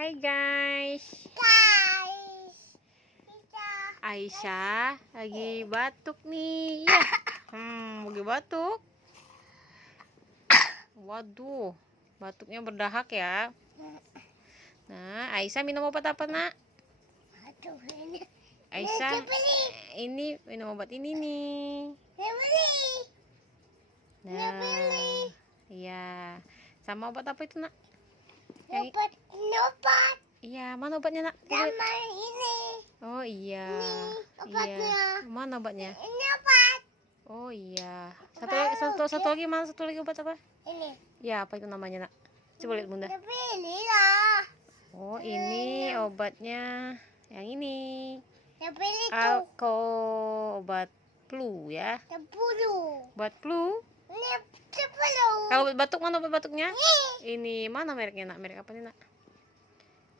Hai guys. Aisyah lagi batuk nih. Ya. Lagi batuk. Waduh, batuknya berdahak ya. Nah, Aisyah minum obat apa, Nak? Aisyah ini minum obat ini nih. Nah, iya. Sama obat apa itu, Nak? Obat. Iya, mana obatnya, Nak? Sama ini. Oh iya. Ini obatnya. Iya. Mana obatnya? Ini obat. Oh iya. Satu lagi mana? Satu lagi obat apa? Ini. Ya, apa itu namanya, Nak? Coba lihat Bunda. Tapi inilah. Oh, ini obatnya yang ini. Tapi itu. Alko, obat flu ya. 10. Obat flu. Ini 10. Kalau obat batuk mana obat batuknya? Ini mana mereknya, Nak? Merek apa nih, Nak?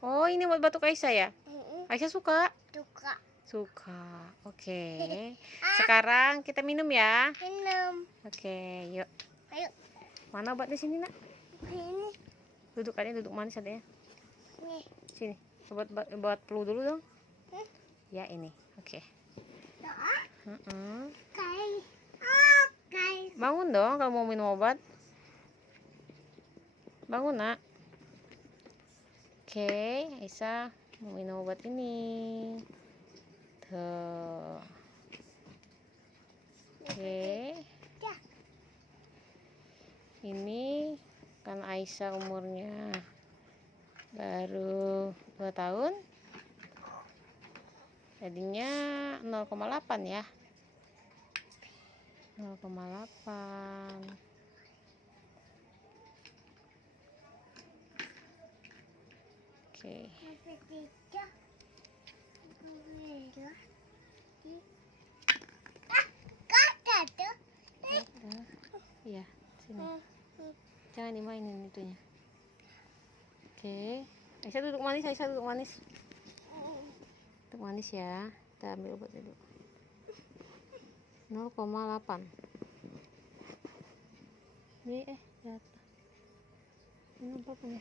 Oh, ini obat batuk Aisyah ya? Aisyah suka? Suka. Oke. Sekarang kita minum ya. Minum. Oke, yuk. Ayo. Mana obat di sini, Nak? Ini. Duduk duduk manis adanya. Nih. Sini. Obat flu dulu dong. Hmm? Ya, ini. Oke. Guys. Guys. Bangun dong kalau mau minum obat. Bangun, Nak. Oke, Aisyah mau minum obat ini. Tuh. Oke. Ini kan Aisyah umurnya baru 2 tahun. Jadinya 0,8 ya. 0,8. Oke. Iya, sini. Jangan dimainin itunya. Oke. Aisyah duduk manis, Aisyah duduk manis. Duduk manis ya. Kita ambil obat dulu. 0,8. Ini jatuh. Ini apa punya?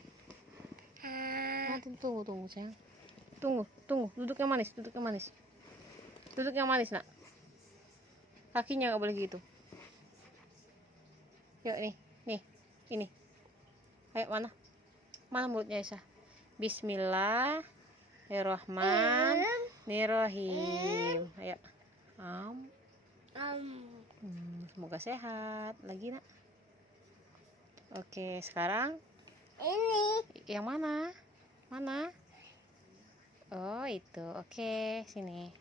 Nanti tunggu sayang. Tunggu. Duduk yang manis, Duduk yang manis, Nak. Kakinya nggak boleh gitu. Yuk nih. Ini. Ayo mana mulutnya Aisyah? Bismillahirrahmanirrahim. Ayo. Semoga sehat. Lagi, Nak. Oke, sekarang Ini. yang mana? Oh, itu. Oke, sini.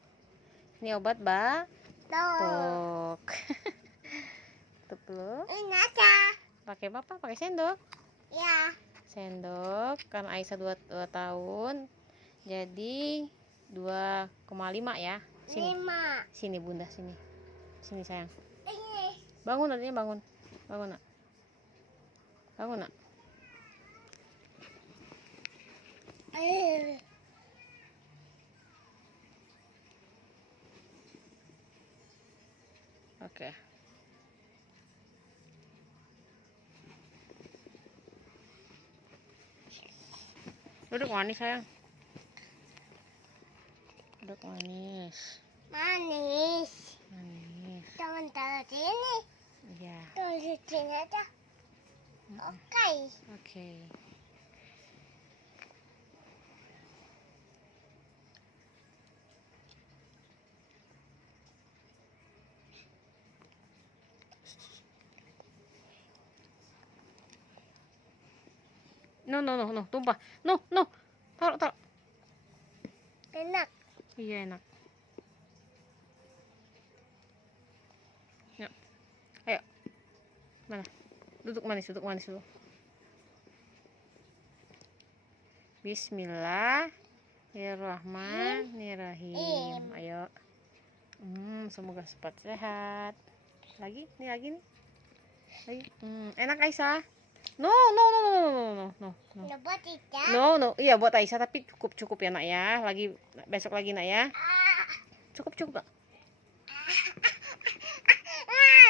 Ini obat batuk. Tutup dulu. Ini aja. Pakai apa? Pakai sendok. Ya. Sendok. Kan Aisyah 2 tahun. Jadi 2,5 ya. Sini. 5. Sini Bunda, sini. Sini sayang. Ini. Bangun adanya, bangun. Bangun, Nak. Oke. Duduk manis sayang. Duduk manis. Manis. Jangan taruh sini. Iya. Taruh sini aja. Oke. No, tumpah. No. Taruh. Enak. Iya, enak. Yuk. Ayo. Mana? Duduk manis dulu. Bismillahirrahmanirrahim. Ayo. Semoga cepat sehat. Lagi nih. Lagi. Enak Aisyah. No. Buat kita. No. Iya buat Aisyah tapi cukup ya, Nak ya. Besok lagi, Nak ya. Cukup, Nak.